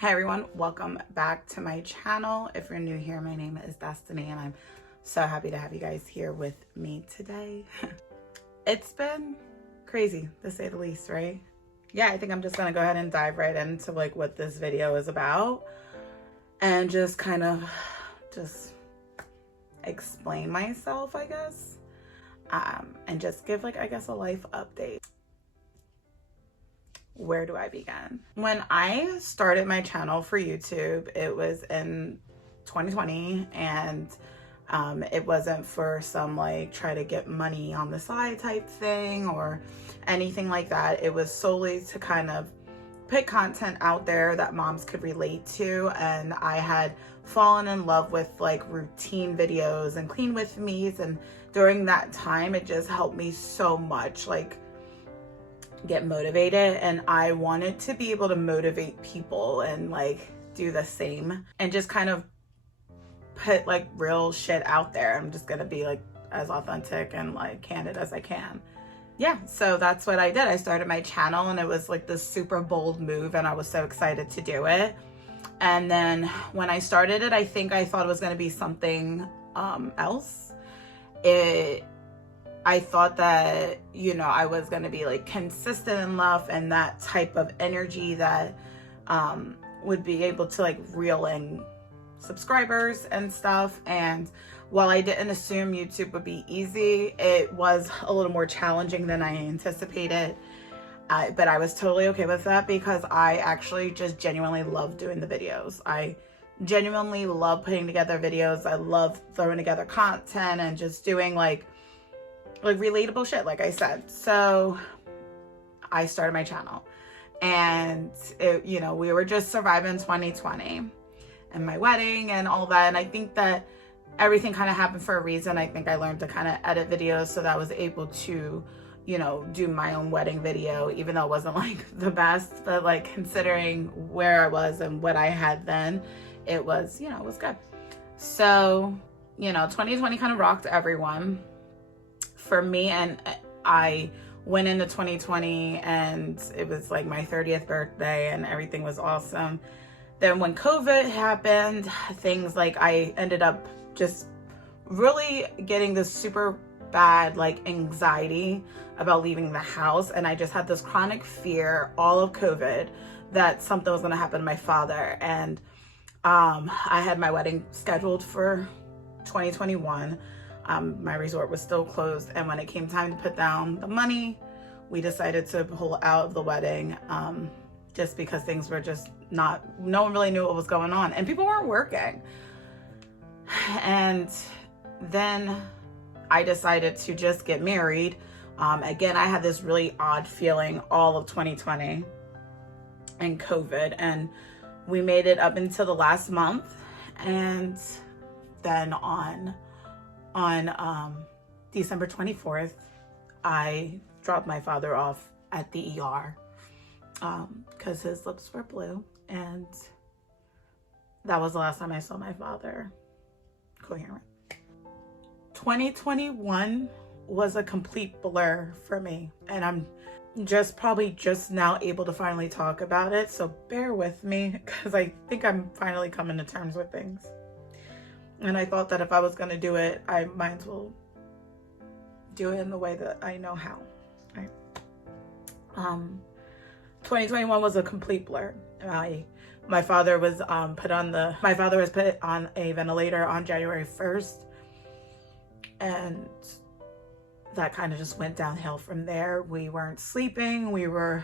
Hi everyone, welcome back to my channel. If you're new here, my name is Destiny and I'm so happy to have you guys here with me today. It's been crazy to say the least, right? Yeah, I think I'm just gonna go ahead and dive right into like what this video is about and just kind of explain myself, I guess, and just give like, I guess, a life update. Where do I begin? When I started my channel for YouTube, it was in 2020, and it wasn't for some like try to get money on the side type thing or anything like that. It was solely to kind of put content out there that moms could relate to. And I had fallen in love with like routine videos and clean with me's, and during that time it just helped me so much, like get motivated, and I wanted to be able to motivate people and like do the same and just kind of put like real shit out there. I'm just gonna be like as authentic and like candid as I can. Yeah, so that's what I did. I started my channel and it was like this super bold move and I was so excited to do it. And then when I started it, I think I thought it was gonna be something else. I thought that, you know, I was going to be like consistent enough and that type of energy that would be able to like reel in subscribers and stuff. And while I didn't assume YouTube would be easy, it was a little more challenging than I anticipated. But I was totally okay with that because I actually just genuinely love doing the videos. I genuinely love putting together videos. I love throwing together content and just doing like relatable shit, like I said. So I started my channel and it, you know, we were just surviving 2020 and my wedding and all that. And I think that everything kind of happened for a reason. I think I learned to kind of edit videos so that I was able to, you know, do my own wedding video, even though it wasn't like the best, but like considering where I was and what I had then, it was, you know, it was good. So, you know, 2020 kind of rocked everyone for me, and I went into 2020 and it was like my 30th birthday and everything was awesome. Then when COVID happened, things like I ended up just really getting this super bad like anxiety about leaving the house, and I just had this chronic fear all of COVID that something was going to happen to my father. And I had my wedding scheduled for 2021. My resort was still closed, and when it came time to put down the money, we decided to pull out of the wedding, just because things were just no one really knew what was going on and people weren't working. And then I decided to just get married. Again, I had this really odd feeling all of 2020 and COVID, and we made it up until the last month. And then on December 24th, I dropped my father off at the ER because his lips were blue, and that was the last time I saw my father coherent. 2021 was a complete blur for me, and I'm probably just now able to finally talk about it, so bear with me because I think I'm finally coming to terms with things. And I thought that if I was going to do it, I might as well do it in the way that I know how. Right? 2021 was a complete blur. My father was put on a ventilator on January 1st. And that kind of just went downhill from there. We weren't sleeping. We were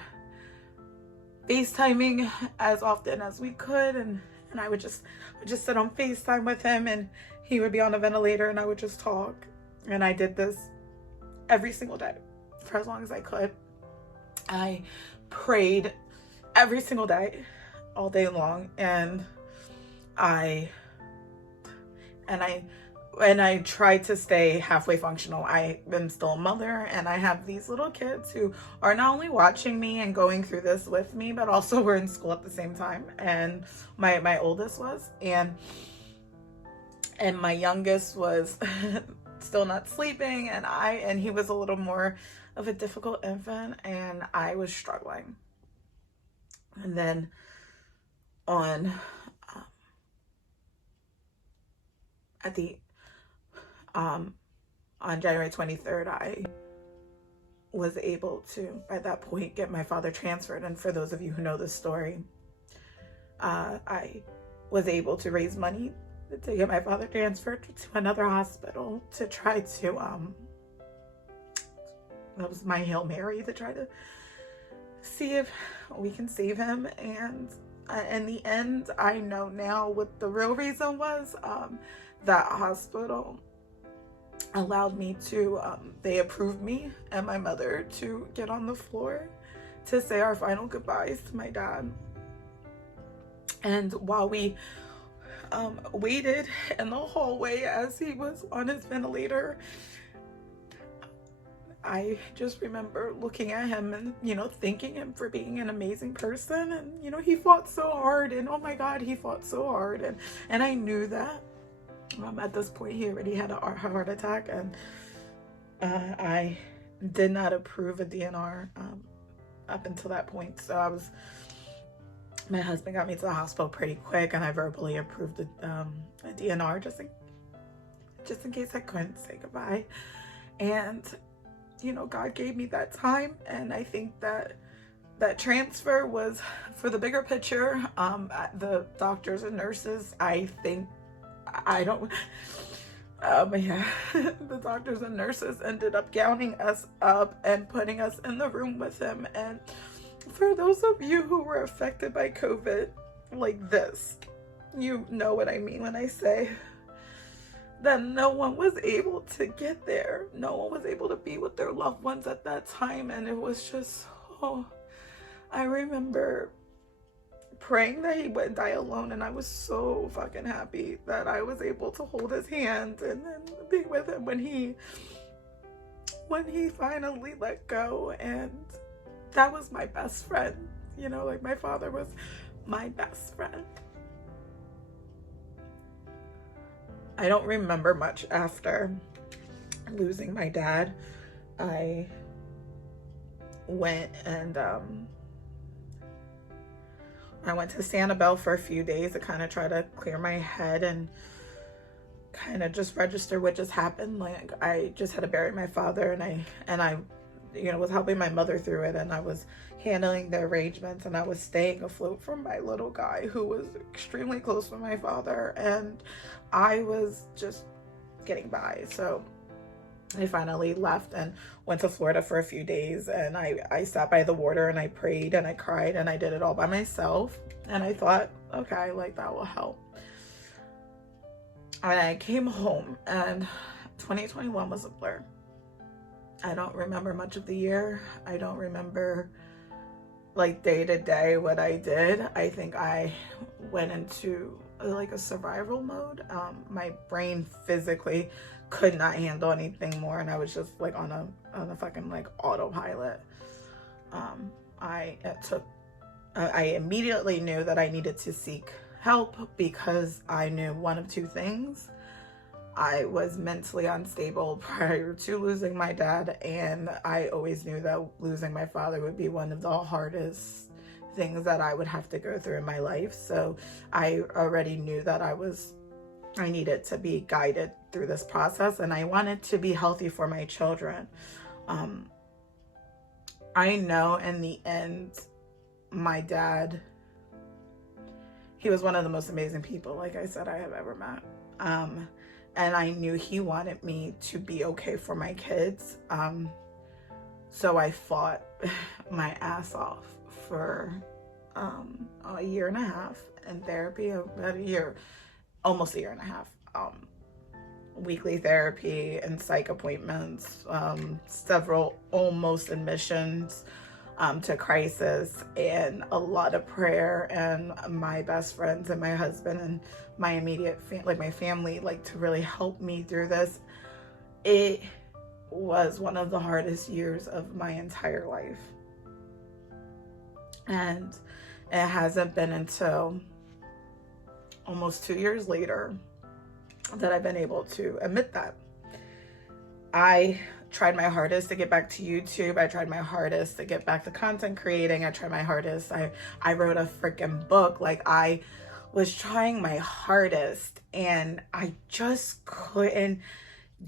FaceTiming as often as we could, and I would just sit on FaceTime with him, and he would be on a ventilator and I would just talk. And I did this every single day for as long as I could. I prayed every single day, all day long, and I tried to stay halfway functional. I am still a mother, and I have these little kids who are not only watching me and going through this with me, but also we're in school at the same time. And my oldest was, and my youngest was still not sleeping, and he was a little more of a difficult infant, and I was struggling. And then on at the on January 23rd, I was able to, by that point, get my father transferred. And for those of you who know the story, I was able to raise money to get my father transferred to another hospital to try to, that was my Hail Mary, to try to see if we can save him. And in the end, I know now what the real reason was. That hospital allowed me to, they approved me and my mother to get on the floor to say our final goodbyes to my dad. And while we waited in the hallway as he was on his ventilator, I just remember looking at him and, you know, thanking him for being an amazing person. And, you know, he fought so hard, and oh my God, he fought so hard. And I knew that at this point he already had a heart attack, and I did not approve a DNR up until that point. So my husband got me to the hospital pretty quick, and I verbally approved a DNR just in case I couldn't say goodbye. And you know, God gave me that time, and I think that transfer was for the bigger picture. The doctors and nurses, the doctors and nurses ended up gowning us up and putting us in the room with him. And for those of you who were affected by COVID like this, you know what I mean when I say that no one was able to get there. No one was able to be with their loved ones at that time. And it was just, I remember praying that he wouldn't die alone. And I was so fucking happy that I was able to hold his hand and be with him when he finally let go. And that was my best friend. You know, like, my father was my best friend. I don't remember much after losing my dad. I went and I went to Sanibel for a few days to kind of try to clear my head and kind of just register what just happened. Like, I just had to bury my father, and I you know, was helping my mother through it, and I was handling the arrangements, and I was staying afloat from my little guy who was extremely close with my father, and I was just getting by. So I finally left and went to Florida for a few days, and I sat by the water and I prayed and I cried, and I did it all by myself. And I thought, okay, like, that will help. And I came home, and 2021 was a blur. I don't remember much of the year. I don't remember, like, day to day what I did. I think I went into like a survival mode. My brain physically could not handle anything more, and I was just like on a fucking like autopilot. I immediately knew that I needed to seek help, because I knew one of two things. I was mentally unstable prior to losing my dad, and I always knew that losing my father would be one of the hardest things that I would have to go through in my life. So I already knew that I needed to be guided through this process, and I wanted to be healthy for my children. I know in the end, my dad, he was one of the most amazing people, like I said, I have ever met. And I knew he wanted me to be okay for my kids. So I fought my ass off for a year and a half in therapy, almost a year and a half. Weekly therapy and psych appointments, several almost admissions to crisis, and a lot of prayer, and my best friends and my husband and my immediate my family, like, to really help me through this. It was one of the hardest years of my entire life, and it hasn't been until almost 2 years later that I've been able to admit that. I tried my hardest to get back to YouTube. I tried my hardest to get back to content creating. I tried my hardest. I wrote a freaking book. Like, I was trying my hardest, and I just couldn't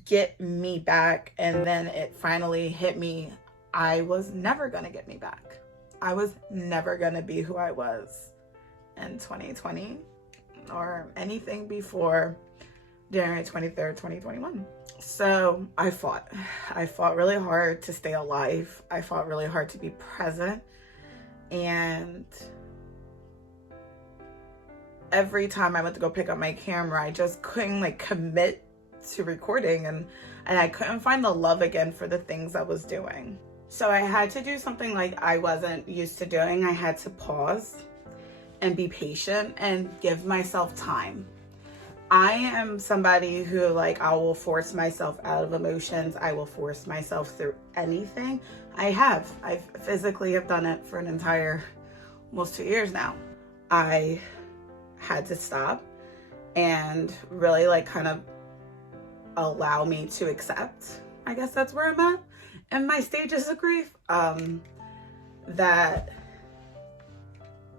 get me back. And then it finally hit me. I was never going to get me back. I was never going to be who I was in 2020 or anything before January 23rd, 2021. So I fought really hard to stay alive. I fought really hard to be present. And every time I went to go pick up my camera, I just couldn't like commit to recording, and I couldn't find the love again for the things I was doing. So I had to do something like I wasn't used to doing. I had to pause and be patient and give myself time. I am somebody who, like, I will force myself out of emotions. I will force myself through anything. I physically have done it for an entire almost 2 years now. I had to stop and really like kind of allow me to accept, I guess that's where I'm at in my stages of grief, that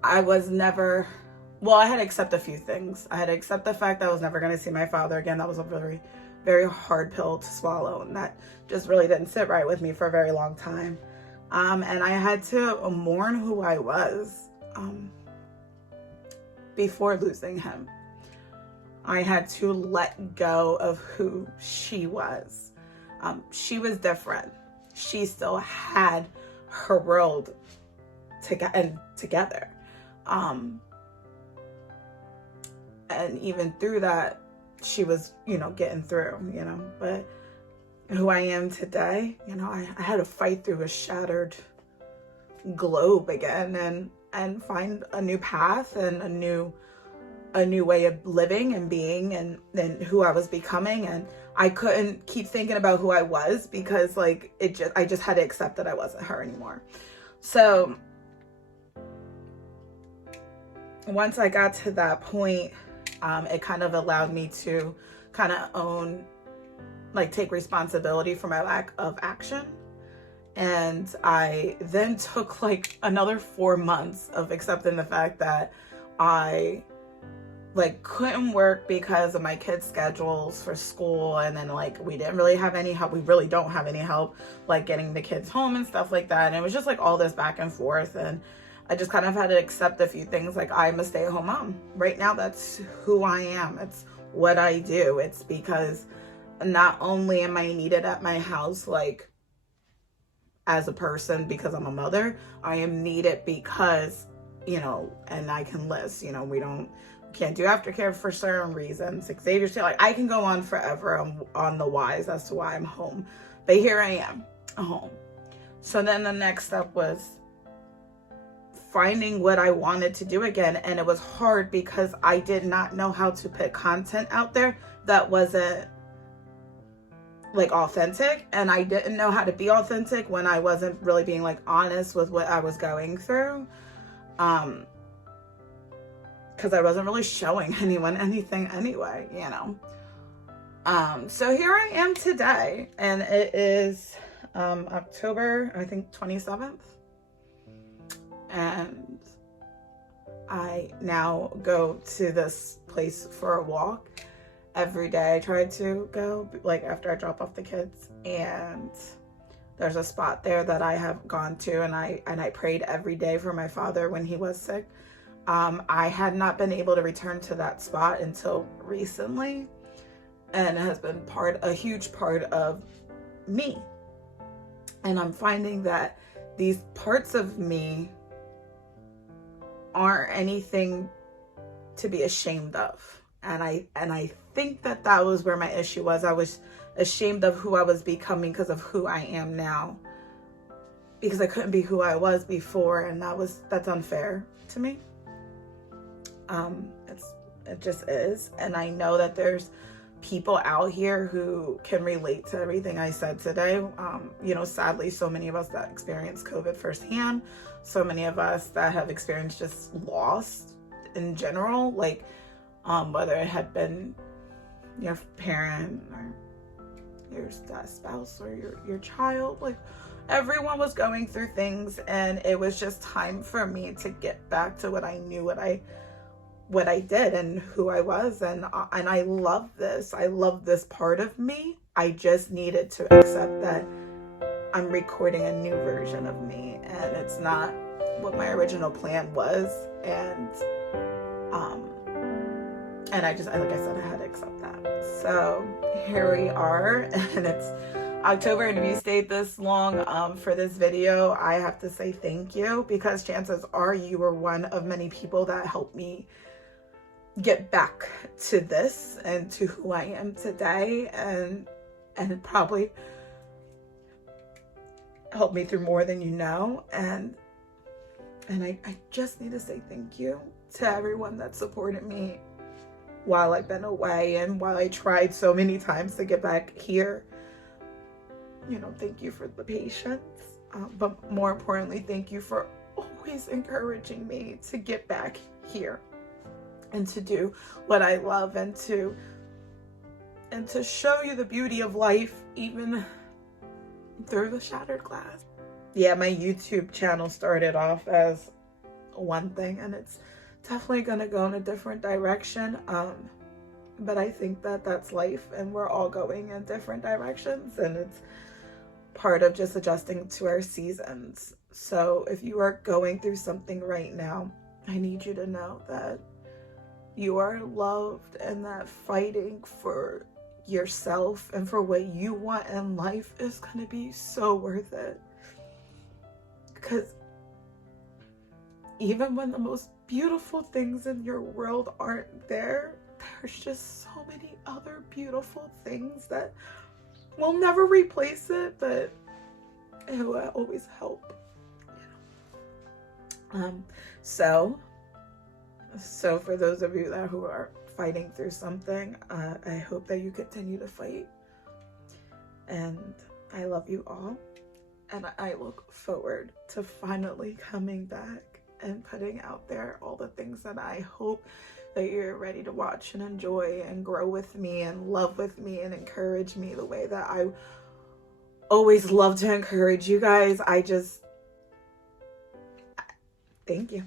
I was never, well, I had to accept a few things. I had to accept the fact that I was never going to see my father again. That was a very, very hard pill to swallow, and that just really didn't sit right with me for a very long time. And I had to mourn who I was before losing him. I had to let go of who she was. She was different. She still had her world together. And even through that, she was, getting through, but who I am today, I had to fight through a shattered globe again and find a new path and a new way of living and being and who I was becoming. And I couldn't keep thinking about who I was because like I just had to accept that I wasn't her anymore. So once I got to that point, it kind of allowed me to kind of own, like take responsibility for my lack of action. And I then took like another 4 months of accepting the fact that I like couldn't work because of my kids' schedules for school, and then like we didn't really have any help. We really don't have any help like getting the kids home and stuff like that. And it was just like all this back and forth, and I just kind of had to accept a few things. Like, I'm a stay-at-home mom right now. That's who I am. It's what I do. It's because not only am I needed at my house like as a person because I'm a mother, I am needed because and I can list, we can't do aftercare for certain reasons. Xavier's like, I can go on forever on the whys as to why I'm home, but here I am home. So then the next step was finding what I wanted to do again. And it was hard because I did not know how to put content out there that wasn't like authentic. And I didn't know how to be authentic when I wasn't really being like honest with what I was going through. Because I wasn't really showing anyone anything anyway, So here I am today, and it is October, I think 27th. And I now go to this place for a walk every day. I try to go like after I drop off the kids, and there's a spot there that I have gone to, and I prayed every day for my father when he was sick. I had not been able to return to that spot until recently, and it has been a huge part of me. And I'm finding that these parts of me aren't anything to be ashamed of. And I think that was where my issue was. I was ashamed of who I was becoming because of who I am now, because I couldn't be who I was before, and that's unfair to me. It just is. And I know that there's people out here who can relate to everything I said today. Sadly, so many of us that experienced COVID firsthand, so many of us that have experienced just loss in general, like whether it had been your parent or your spouse or your child. Like, everyone was going through things, and it was just time for me to get back to what I knew, what I did, and who I was. And I love this. I love this part of me. I just needed to accept that I'm recording a new version of me, and it's not what my original plan was. And I just, like I said, I had to accept that. So here we are, and it's October, and if you stayed this long for this video, I have to say thank you, because chances are you were one of many people that helped me get back to this and to who I am today, and probably helped me through more than you know. And I just need to say thank you to everyone that supported me while I've been away, and while I tried so many times to get back here. You know, thank you for the patience, but more importantly, thank you for always encouraging me to get back here and to do what I love, and to show you the beauty of life, even through the shattered glass. Yeah, my YouTube channel started off as one thing, and it's definitely gonna go in a different direction, but I think that that's life, and we're all going in different directions, and it's part of just adjusting to our seasons. So if you are going through something right now, I need you to know that you are loved, and that fighting for yourself and for what you want in life is going to be so worth it. Because even when the most beautiful things in your world aren't there, there's just so many other beautiful things that will never replace it, but it will always help. So for those of you who are fighting through something, I hope that you continue to fight. And I love you all. And I look forward to finally coming back and putting out there all the things that I hope that you're ready to watch and enjoy and grow with me and love with me and encourage me the way that I always love to encourage you guys. Thank you.